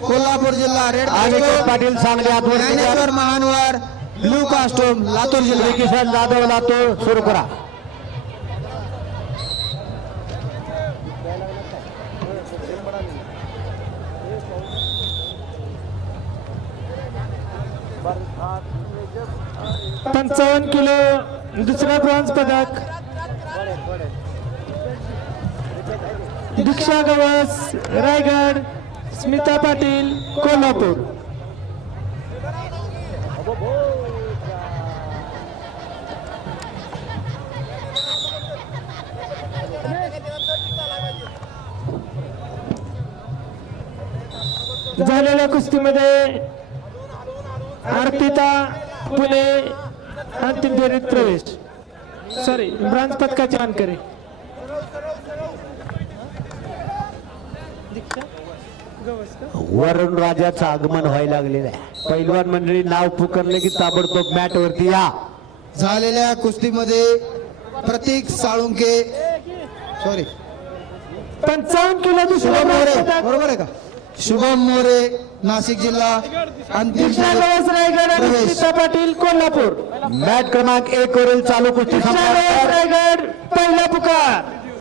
कोल्हापूर जिल्हा red Aniket Patil Sangli Dnyaneshwar Mahanwar blue costume Latur जिल्हा. किशन जाधव लातूर सुरू करा पंचावन्न किलो दुसरा ब्रॉन्झ पदक. दीक्षा गवस रायगड. स्मिता पाटील कोल्हापूर. झालेल्या कुस्तीमध्ये अर्पिता पुणे अंतिम फेरीत प्रवेश. सॉरी ब्रांच पदकाचे मानकरी. वरुण राजाचं आगमन व्हायला लागलेलं आहे. पैलवान मंडळी नाव पुकारले की ताबडतोब मॅट वरती या. झालेल्या कुस्तीमध्ये प्रतीक साळुंके सॉरी पंचावन्न किलो शुभम मोरे बरोबर आहे का? शुभम मोरे नाशिक जिल्हा अंतिम प्रवेश. पाटील कोल्हापूर. मॅट क्रमांक एक वरील चालू कुस्ती संपल्यानंतर रायगड पहिला पुकार.